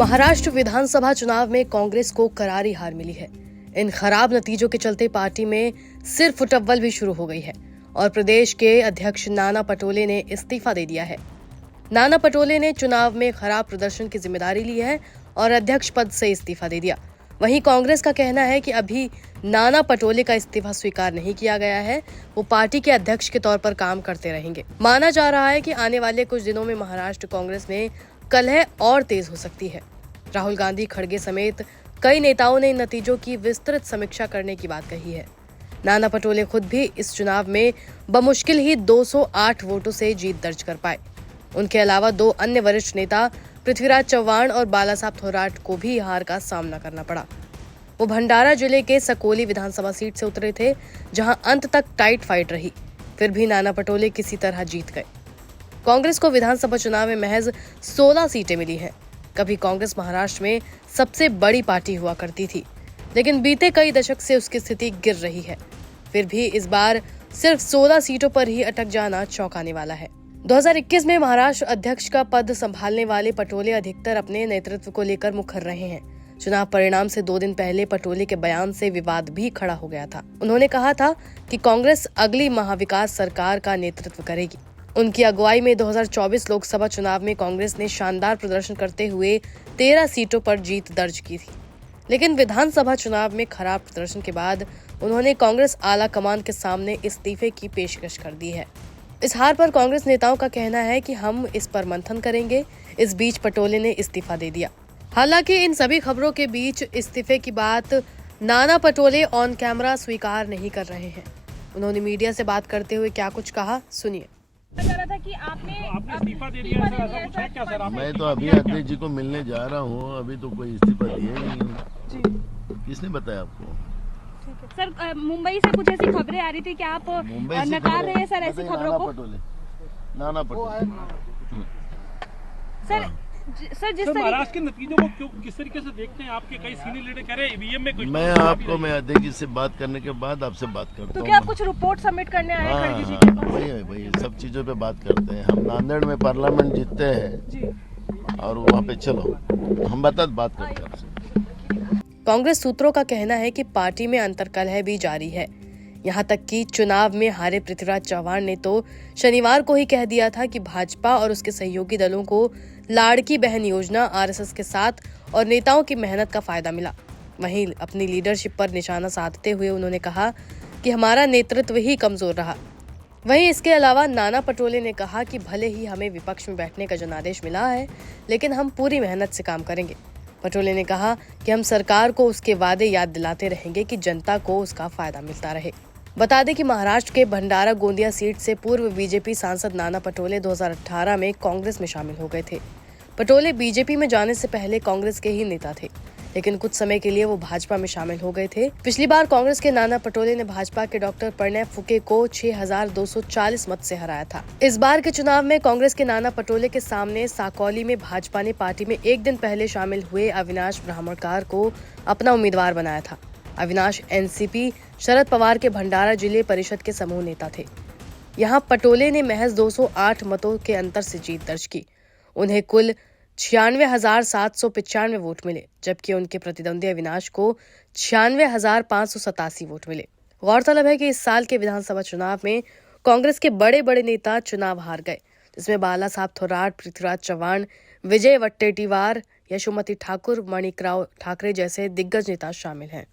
महाराष्ट्र विधानसभा चुनाव में कांग्रेस को करारी हार मिली है। इन खराब नतीजों के चलते पार्टी में सिर फुटअव्वल भी शुरू हो गई है और प्रदेश के अध्यक्ष नाना पटोले ने इस्तीफा दे दिया है। नाना पटोले ने चुनाव में खराब प्रदर्शन की जिम्मेदारी ली है और अध्यक्ष पद से इस्तीफा दे दिया। वहीं कांग्रेस का कहना है कि अभी नाना पटोले का इस्तीफा स्वीकार नहीं किया गया है, वो पार्टी के अध्यक्ष के तौर पर काम करते रहेंगे। माना जा रहा है कि आने वाले कुछ दिनों में महाराष्ट्र कांग्रेस में कलह और तेज हो सकती है। राहुल गांधी, खड़गे समेत कई नेताओं ने इन नतीजों की विस्तृत समीक्षा करने की बात कही है। नाना पटोले खुद भी इस चुनाव में बमुश्किल ही 208 वोटों से जीत दर्ज कर पाए। उनके अलावा दो अन्य वरिष्ठ नेता पृथ्वीराज चव्हाण और बालासाहब थोराट को भी हार का सामना करना पड़ा। वो भंडारा जिले के सकोली विधानसभा सीट से उतरे थे, जहां अंत तक टाइट फाइट रही। फिर भी नाना पटोले किसी तरह जीत गए। कांग्रेस को विधानसभा चुनाव में महज 16 सीटें मिली हैं। कभी कांग्रेस महाराष्ट्र में सबसे बड़ी पार्टी हुआ करती थी, लेकिन बीते कई दशक से उसकी स्थिति गिर रही है। फिर भी इस बार सिर्फ 16 सीटों पर ही अटक जाना चौंकाने वाला है। 2021 में महाराष्ट्र अध्यक्ष का पद संभालने वाले पटोले अधिकतर अपने नेतृत्व को लेकर मुखर रहे हैं। चुनाव परिणाम से 2 दिन पहले पटोले के बयान से विवाद भी खड़ा हो गया था। उन्होंने कहा था कि कांग्रेस अगली महाविकास सरकार का नेतृत्व करेगी। उनकी अगुवाई में 2024 लोकसभा चुनाव में कांग्रेस ने शानदार प्रदर्शन करते हुए 13 सीटों पर जीत दर्ज की थी, लेकिन विधानसभा चुनाव में खराब प्रदर्शन के बाद उन्होंने कांग्रेस आला कमान के सामने इस्तीफे की पेशकश कर दी है। इस हार पर कांग्रेस नेताओं का कहना है कि हम इस पर मंथन करेंगे। इस बीच पटोले ने इस्तीफा दे दिया। हालांकि इन सभी खबरों के बीच इस्तीफे की बात नाना पटोले ऑन कैमरा स्वीकार नहीं कर रहे हैं। उन्होंने मीडिया से बात करते हुए क्या कुछ कहा, सुनिए। था कि आपने इस्तीफा दे दिया सर, ऐसा कुछ है क्या सर? मैं तो अभी अध्यक्ष जी को मिलने जा रहा हूँ, अभी तो कोई इस्तीफा दिया ही नहीं है। किसने बताया आपको? सर, मुंबई से कुछ ऐसी खबरें आ रही थी कि आप नकार रहे हैं सर ऐसी खबरों को? नाना पटोले सर जिस महाराष्ट्र के नतीजों को क्यों किस तरीके से देखते हैं? आपके कई सीनियर लीडर कह रहे हैं ईवीएम में कुछ। मैं अध्यक्ष जी से बात करने के बाद आपसे बात करता हूँ। तो क्या कुछ रिपोर्ट सबमिट करने आए हैं खड़गे जी के पास? वही सब चीजों पे बात करते हैं। हम नांदेड़ में पार्लियामेंट जीतते हैं और वहाँ पे चलो हम बात करते हैं आपसे। कांग्रेस सूत्रों का कहना है कि पार्टी में अंतर्कलह भी जारी है। यहाँ तक कि चुनाव में हारे पृथ्वीराज चव्हाण ने तो शनिवार को ही कह दिया था कि भाजपा और उसके सहयोगी दलों को लाड़की बहन योजना, आरएसएस के साथ और नेताओं की मेहनत का फायदा मिला। वहीं अपनी लीडरशिप पर निशाना साधते हुए उन्होंने कहा कि हमारा नेतृत्व ही कमजोर रहा। वहीं इसके अलावा नाना पटोले ने कहा कि भले ही हमें विपक्ष में बैठने का जनादेश मिला है, लेकिन हम पूरी मेहनत से काम करेंगे। पटोले ने कहा कि हम सरकार को उसके वादे याद दिलाते रहेंगे कि जनता को उसका फायदा मिलता रहे। बता दें कि महाराष्ट्र के भंडारा गोंदिया सीट से पूर्व बीजेपी सांसद नाना पटोले 2018 में कांग्रेस में शामिल हो गए थे। पटोले बीजेपी में जाने से पहले कांग्रेस के ही नेता थे, लेकिन कुछ समय के लिए वो भाजपा में शामिल हो गए थे। पिछली बार कांग्रेस के नाना पटोले ने भाजपा के डॉक्टर प्रणय फुके को 6240 मत से हराया था। इस बार के चुनाव में कांग्रेस के नाना पटोले के सामने साकौली में भाजपा ने पार्टी में एक दिन पहले शामिल हुए अविनाश ब्राह्मणकार को अपना उम्मीदवार बनाया था। अविनाश एनसीपी शरद पवार के भंडारा जिले परिषद के समूह नेता थे। यहाँ पटोले ने महज 208 मतों के अंतर से जीत दर्ज की। उन्हें कुल 96,795 वोट मिले, जबकि उनके प्रतिद्वंदी अविनाश को 96,587 वोट मिले। गौरतलब है कि इस साल के विधानसभा चुनाव में कांग्रेस के बड़े बड़े नेता चुनाव हार गए, जिसमें बालासाहब थोराट, पृथ्वीराज चव्हाण, विजय वट्टेटीवार, यशोमती ठाकुर, माणिकराव ठाकरे जैसे दिग्गज नेता शामिल हैं।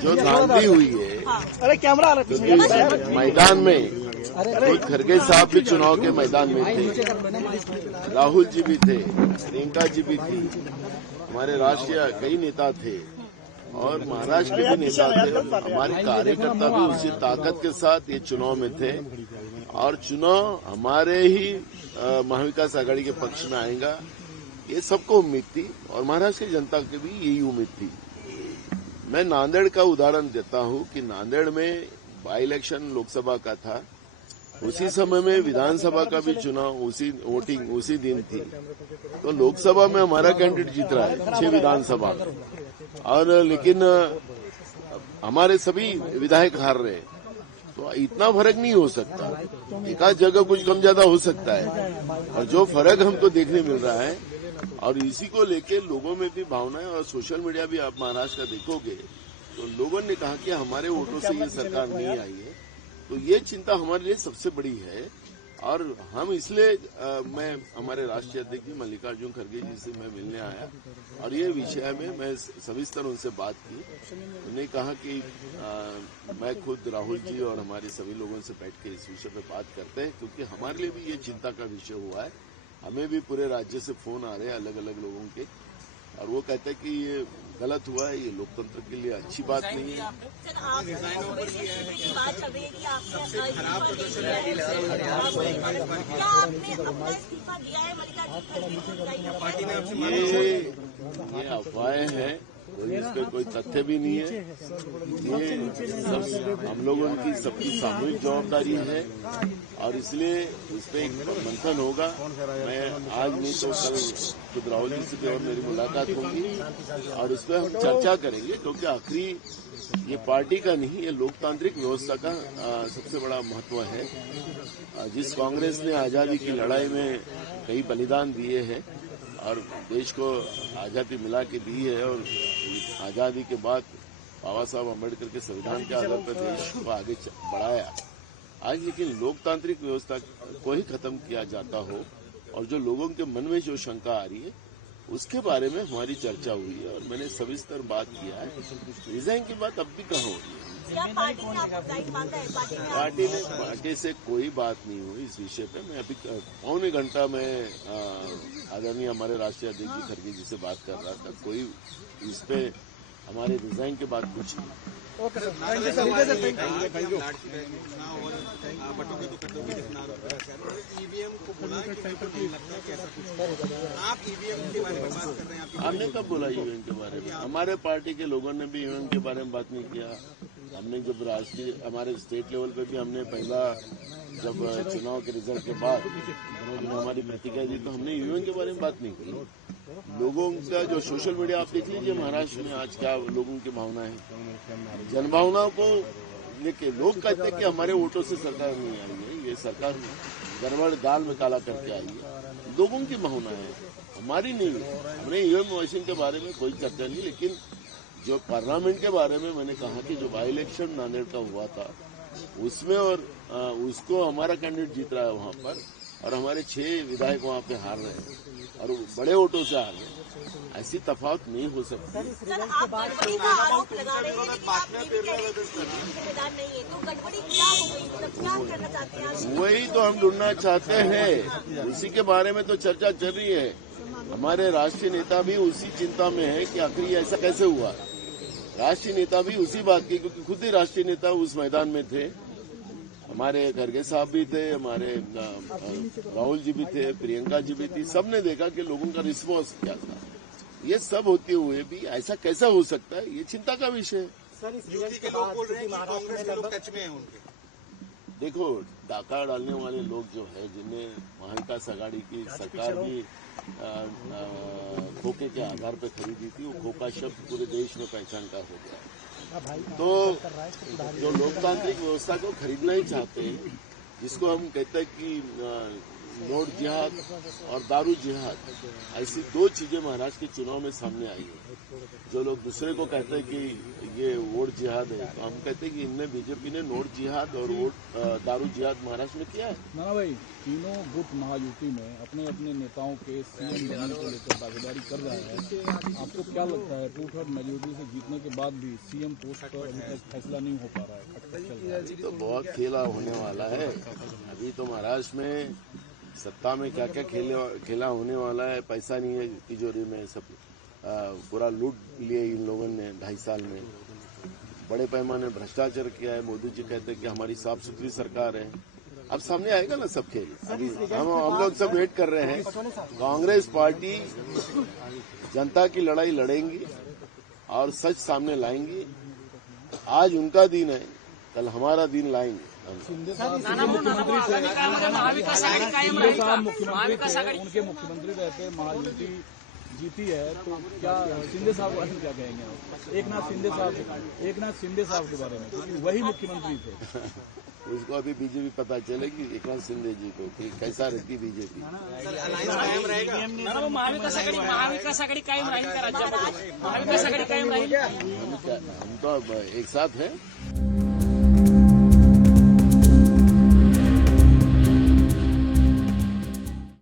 जो धांधली हुई है मैदान में, खुद खड़गे साहब भी चुनाव के मैदान में थे, राहुल जी भी थे, प्रियंका जी भी थी, हमारे राष्ट्रीय कई नेता थे और महाराष्ट्र के भी नेता थे। हमारे कार्यकर्ता भी उसी ताकत के साथ ये चुनाव में थे और चुनाव हमारे ही महाविकास आघाड़ी के पक्ष में आएगा, ये सबको उम्मीद थी और महाराष्ट्र की जनता की भी यही उम्मीद थी। मैं नांदेड़ का उदाहरण देता हूं कि नांदेड़ में बाई इलेक्शन लोकसभा का था, उसी समय में विधानसभा का भी चुनाव वोटिंग उसी दिन थी। तो लोकसभा में हमारा कैंडिडेट जीत रहा है 6 विधानसभा और लेकिन हमारे सभी विधायक हार रहे। तो इतना फर्क नहीं हो सकता। एक आध जगह कुछ कम ज्यादा हो सकता है, और जो फर्क हमको देखने मिल रहा है और इसी को लेके लोगों में भी भावनाएं, और सोशल मीडिया भी आप महाराष्ट्र का देखोगे तो लोगों ने कहा कि हमारे वोटों से ये सरकार नहीं आई है। तो ये चिंता हमारे लिए सबसे बड़ी है, और हम इसलिए मैं हमारे राष्ट्रीय अध्यक्ष मल्लिकार्जुन खड़गे जी से मैं मिलने आया, और ये विषय में मैं सविस्तर उनसे बात की। उन्होंने कहा कि मैं खुद राहुल जी और हमारे सभी लोगों से बैठ के इस विषय पे बात करते हैं, क्योंकि हमारे लिए भी ये चिंता का विषय हुआ है। हमें भी पूरे राज्य से फोन आ रहे हैं अलग अलग लोगों के, और वो कहते हैं कि ये गलत हुआ है, ये लोकतंत्र के लिए अच्छी बात नहीं है। ये अफवाहें हैं, कोई इस पे कोई तथ्य भी नहीं है। ये सब हम लोगों की सबकी सामूहिक जवाबदारी है, और इसलिए इस पे एक मंथन होगा। मैं आज नहीं तो कल खुद राहुल जी से भी और मेरी मुलाकात होगी, और इस पे हम चर्चा करेंगे, क्योंकि आखिरी ये पार्टी का नहीं, ये लोकतांत्रिक व्यवस्था का सबसे बड़ा महत्व है। जिस कांग्रेस ने आजादी की लड़ाई में कई बलिदान दिए हैं और देश को आजादी मिला के दी है, और आजादी के बाद बाबा साहब अम्बेडकर के संविधान के आधार पर देश को आगे बढ़ाया। आज लेकिन लोकतांत्रिक व्यवस्था को ही खत्म किया जाता हो, और जो लोगों के मन में जो शंका आ रही है उसके बारे में हमारी चर्चा हुई है, और मैंने सविस्तर बात किया है। रिजाइन की बात अब भी कहाँ हो रही है? पार्टी से कोई बात नहीं हुई इस विषय पे। मैं अभी पौने घंटा में आदरणीय हमारे राष्ट्रीय अध्यक्ष जी खड़गे जी से बात कर रहा था। कोई इस पे हमारे रिजाइन के बाद कुछ नहीं। हमने कब बोला ईवीएम के बारे में? हमारे पार्टी के लोगों ने भी ईवीएम के बारे में बात नहीं किया। हमने जब राष्ट्रीय हमारे स्टेट लेवल पे भी हमने पहला जब चुनाव के रिजल्ट के बाद हमने हमारी प्रतिक्रिया दी, तो हमने ईवीएम के बारे में बात नहीं की। लोगों का जो सोशल मीडिया आप देख लीजिए महाराष्ट्र में आज क्या लोगों की भावना है, जनभावनाओं को लेके लोग कहते हैं कि हमारे वोटों से सरकार नहीं आई है, ये सरकार गड़बड़ दाल में काला करके आई है। लोगों की भावना है, हमारी नहीं है। हमने ईवीएम मशीन के बारे में कोई चर्चा नहीं, लेकिन जो पार्लियामेंट के बारे में मैंने कहा कि जो बाई इलेक्शन नांदेड़ का हुआ था उसमें, और उसको हमारा कैंडिडेट जीत रहा है वहां पर, और हमारे 6 विधायक वहां पे हार रहे हैं, और बड़े वोटों से हार रहे हैं। ऐसी तफावत नहीं हो सकती। सर, आप गड़बड़ी का आरोप लगा रहे हैं, लेकिन आप ये भी कह रहे हैं कि जिम्मेदार नहीं है, तो गड़बड़ी क्या हो गई? मतलब क्या करना चाहते हैं? वही तो हम ढूंढना चाहते हैं, उसी के बारे में तो चर्चा चल रही है। हमारे राष्ट्रीय नेता भी उसी चिंता में है कि आखिर ऐसा कैसे हुआ। राष्ट्रीय नेता भी उसी बात की, क्योंकि खुद ही राष्ट्रीय नेता उस मैदान में थे। हमारे खड़गे साहब भी थे, हमारे राहुल जी भी थे, प्रियंका जी भी थी। सबने देखा कि लोगों का रिस्पॉन्स क्या था। ये सब होते हुए भी ऐसा कैसा हो सकता है, ये चिंता का विषय है। सर, इस के लोग बोल रहे हैं कि कांग्रेस के लोग टच में हैं उनके। देखो, डाका डालने वाले लोग जो है, जिन्हें महाविकास आघाड़ी की सरकार भी खोखे के आधार पर खरीदी थी, वो खोखा शब्द पूरे देश में पहचान का हो गया। तो जो लोकतांत्रिक व्यवस्था को खरीदना ही चाहते हैं, जिसको हम कहते हैं कि नोट जिहाद और दारू जिहाद, ऐसी 2 चीजें महाराष्ट्र के चुनाव में सामने आई है। जो लोग दूसरे को कहते हैं कि ये वोट जिहाद है, तो हम कहते हैं कि इनने बीजेपी ने नोट जिहाद और वोट दारू जिहाद महाराष्ट्र में किया है। ना भाई, तीनों गुट महायुति में अपने अपने नेताओं के सीएम बनने को लेकर दावेदारी कर रहा है। आपको क्या लगता है, 2/3 मेजोरिटी से जीतने के बाद भी सीएम पोस्ट पर अभी तक फैसला नहीं हो पा रहा है? अभी तो बहुत खेला होने वाला है। अभी तो महाराष्ट्र में सत्ता में क्या क्या खेला होने वाला है। पैसा नहीं है तिजोरी में, सब पूरा लूट लिए इन लोगों ने 2.5 साल में। बड़े पैमाने भ्रष्टाचार किया है। मोदी जी कहते हैं कि हमारी साफ सुथरी सरकार है। अब सामने आएगा ना सब खेल। अभी हम लोग सब वेट कर रहे हैं। कांग्रेस पार्टी जनता की लड़ाई लड़ेंगी और सच सामने लाएंगी। आज उनका दिन है, कल हमारा दिन लाएंगे। शिंदे साहब उनके मुख्यमंत्री रहते, महायुति जीती है तो क्या शिंदे साहब के बारे में क्या कहेंगे आप? एक नाथ शिंदे साहब के बारे में, क्योंकि वही मुख्यमंत्री थे। उसको अभी बीजेपी पता चलेगी एकनाथ शिंदे जी को कि कैसा रहती बीजेपी। महाविकास आघाडी कायम राहील का राज्यामध्ये? महाविकास आघाडी कायम राहील? हम तो एक साथ हैं।